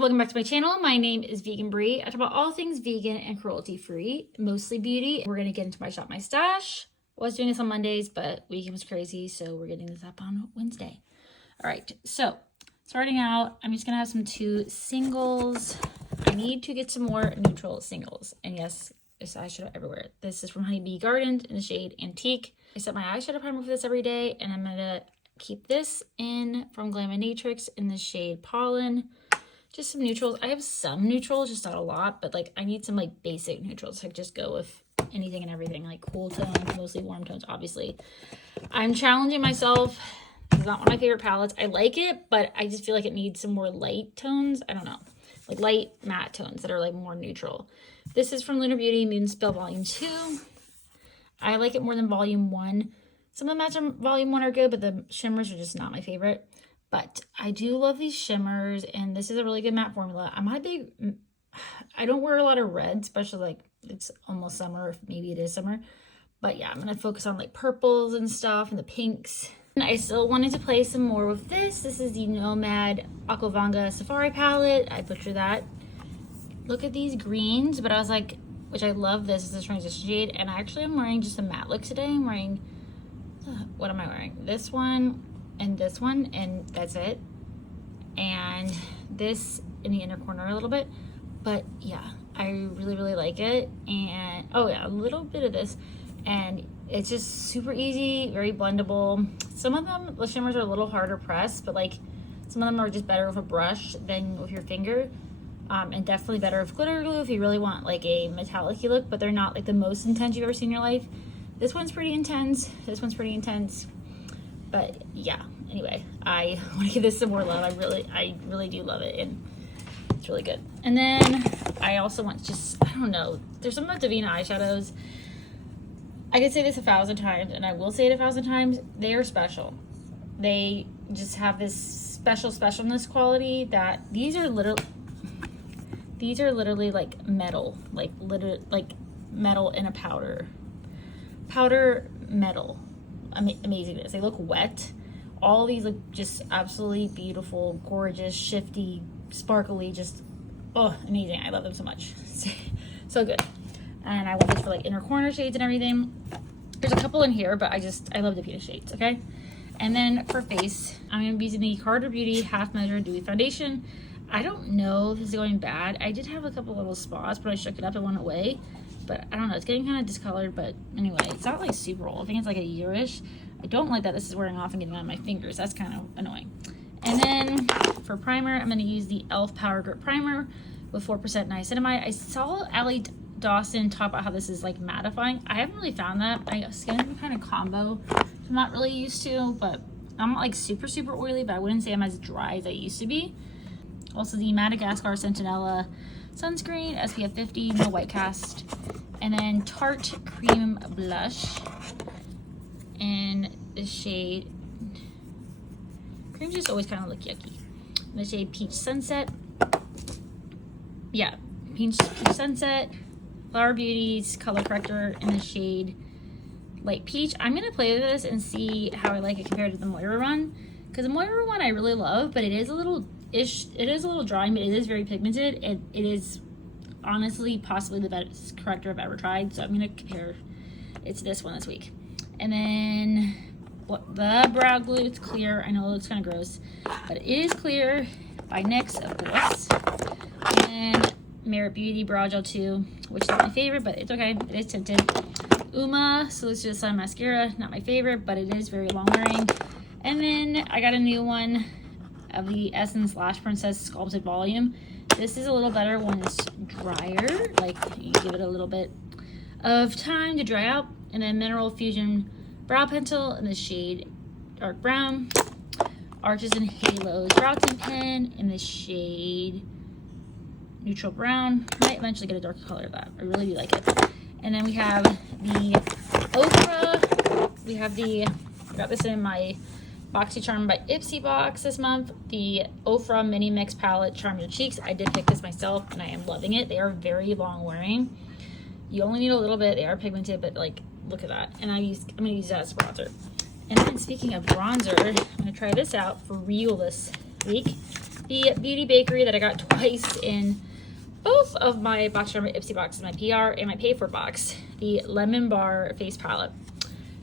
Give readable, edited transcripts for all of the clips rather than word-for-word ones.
welcome back to my channel. My name is Vegan Brie. I talk about all things vegan and cruelty free, mostly beauty. We're gonna get into my shop, my stash. I was doing this on Mondays, but weekend was crazy, so we're getting this up on Wednesday. All right, so starting out, I'm just gonna have some 2 singles. I need to get some more neutral singles, and yes, it's eyeshadow everywhere. This is from Honeybee Garden in the shade Antique. I set my eyeshadow primer for this every day, and I'm gonna keep this in from Glaminatrix in the shade Pollen. Just some neutrals. I have some neutrals, just not a lot, but like I need some like basic neutrals. Like just go with anything and everything, like cool tones, mostly warm tones, obviously. I'm challenging myself. It's not one of my favorite palettes. I like it, but I just feel like it needs some more light tones. I don't know, like light matte tones that are like more neutral. This is from Lunar Beauty Moon Spell Volume 2. I like it more than Volume 1. Some of the mattes from Volume 1 are good, but the shimmers are just not my favorite. But I do love these shimmers, and this is a really good matte formula. I don't wear a lot of red, especially like it's almost summer, or maybe it is summer. But yeah, I'm going to focus on like purples and stuff and the pinks. And I still wanted to play some more with this. This is the Nomad Aquavanga Safari palette. I butchered that. Look at these greens, but I was like, which I love this, is this transition shade. And actually I'm wearing just a matte look today. I'm wearing, what am I wearing? This one and this one, and that's it. And this in the inner corner a little bit. But yeah, I really, really like it. And oh yeah, a little bit of this. And it's just super easy, very blendable. Some of them, the shimmers are a little harder pressed, but like some of them are just better with a brush than with your finger. And definitely better with glitter glue if you really want like a metallic-y look, but they're not like the most intense you've ever seen in your life. This one's pretty intense. This one's pretty intense. But yeah, anyway, I want to give this some more love. I really do love it, and it's really good. And then I also want I don't know, there's something about Divina eyeshadows. I could say this 1,000 times, and I will say it 1,000 times. They are special. They just have this specialness quality that these are literally like metal, like metal in a powder metal. Amazingness. They look wet. All these look just absolutely beautiful, gorgeous, shifty, sparkly, just amazing. I love them so much. So good. And I want this for like inner corner shades and everything. There's a couple in here, but I love the peanut shades, okay? And then for face, I'm gonna be using the Carter Beauty Half Measure Dewy Foundation. I don't know if this is going bad. I did have a couple little spots, but I shook it up and went away. But I don't know, it's getting kind of discolored, but anyway, it's not like super old. I think it's like a year-ish. I don't like that this is wearing off and getting on my fingers. That's kind of annoying. And then for primer, I'm gonna use the e.l.f. Power Grip Primer with 4% niacinamide. I saw Allie Dawson talk about how this is like mattifying. I haven't really found that. My skin is kind of combo, I'm not really used to, but I'm not like super oily, but I wouldn't say I'm as dry as I used to be. Also the Madagascar Centinela sunscreen, SPF 50, no white cast. And then Tarte Cream Blush in the shade, creams just always kind of look yucky. In the shade Peach Sunset. Yeah, Peach Sunset. Flower Beauty's color corrector in the shade Light Peach. I'm gonna play with this and see how I like it compared to the Moira one, because the Moira one I really love, but it is a little drying, but it is very pigmented, and it is honestly possibly the best corrector I've ever tried. So I'm gonna compare it to this one this week. And then the brow glue, it's clear. I know it looks kind of gross, but it is clear, by NYX, of course. And Merit Beauty Brow Gel 2, which is not my favorite, but it's okay. It is tinted. Uma Solicited Sun Mascara, not my favorite, but it is very long wearing. And then I got a new one of the Essence Lash Princess Sculpted Volume. This is a little better when it's drier, like you give it a little bit of time to dry out. And then Mineral Fusion Brow Pencil in the shade Dark Brown. Arches and Halos Brow Tint Pen in the shade Neutral Brown. Might eventually get a darker color of that. I really do like it. And then we have the Ofra. I got this in my BoxyCharm by Ipsy box this month. The Ofra Mini Mix Palette Charm Your Cheeks. I did pick this myself and I am loving it. They are very long wearing. You only need a little bit. They are pigmented, but like, look at that. And I'm gonna use that as bronzer. And then speaking of bronzer, I'm gonna try this out for real this week. The Beauty Bakery that I got twice in both of my Box Up For Ipsy boxes, my PR and my Pay For box. The Lemon Bar Face Palette.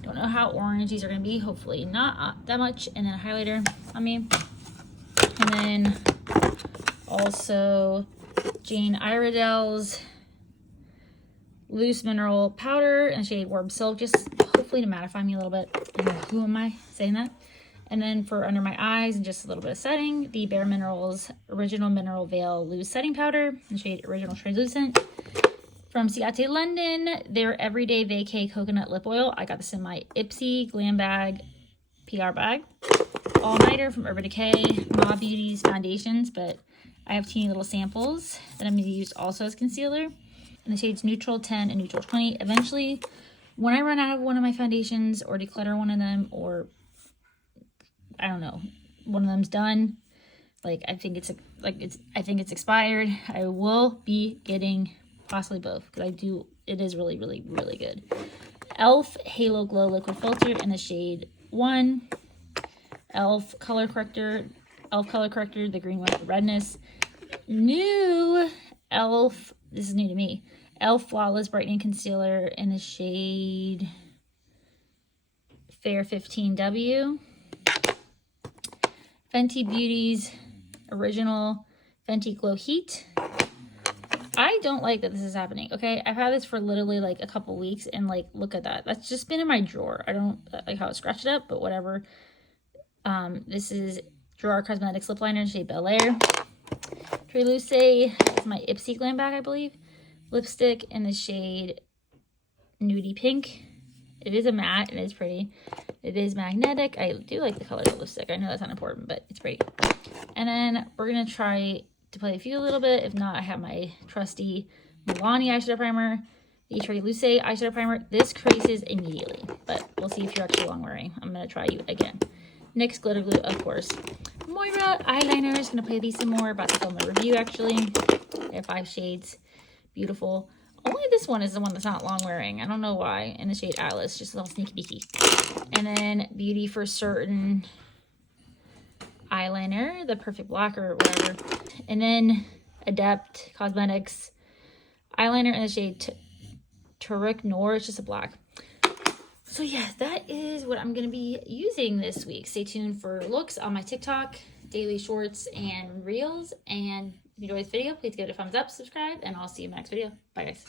Don't know how orange these are going to be. Hopefully not that much. And then a highlighter on me. And then also Jane Iredale's Loose Mineral Powder in the shade Warm Silk. Just hopefully to mattify me a little bit. And who am I saying that? And then for under my eyes and just a little bit of setting, the Bare Minerals Original Mineral Veil Loose Setting Powder in the shade Original Translucent. From Ciate London, their Everyday Vacay Coconut Lip Oil. I got this in my Ipsy Glam Bag PR bag. All Nighter from Urban Decay. Ma Beauty's foundations, but I have teeny little samples that I'm going to use also as concealer. In the shades Neutral 10 and Neutral 20. Eventually, when I run out of one of my foundations or declutter one of them, or I don't know, one of them's done, like I think it's expired, I will be getting possibly both, because it is really, really, really good. e.l.f. Halo Glow Liquid Filter in the shade 1. e.l.f. Color Corrector, the green one for redness. New e.l.f., this is new to me, e.l.f. Flawless Brightening Concealer in the shade Fair 15W. Fenty Beauty's Original Fenty Glow Heat. I don't like that this is happening, okay? I've had this for literally like a couple weeks, and like, look at that. That's just been in my drawer. I don't like how it scratched it up, but whatever. This is Drawer Cosmetics Lip Liner in shade Bel Air. Treluce, it's my Ipsy Glam Bag, I believe. Lipstick in the shade Nudie Pink. It is a matte, and it's pretty. It is magnetic. I do like the color of the lipstick. I know that's not important, but it's pretty. And then we're going to try to play a few a little bit. If not, I have my trusty Milani eyeshadow primer, the Treluce eyeshadow primer. This creases immediately, but we'll see if you're actually long wearing. I'm going to try you again. NYX Glitter Glue, of course. Moira eyeliner is going to play these some more. About to film a review, actually. I have 5 shades. Beautiful. Only this one is the one that's not long wearing. I don't know why. In the shade Alice, just a little sneaky beaky. And then Beauty for Certain eyeliner, the Perfect Black or whatever. And then Adept Cosmetics eyeliner in the shade Turek Noir. It's just a black. So yeah, that is what I'm going to be using this week. Stay tuned for looks on my TikTok, daily shorts, and reels. And if you enjoyed this video, please give it a thumbs up, subscribe, and I'll see you in the next video. Bye, guys.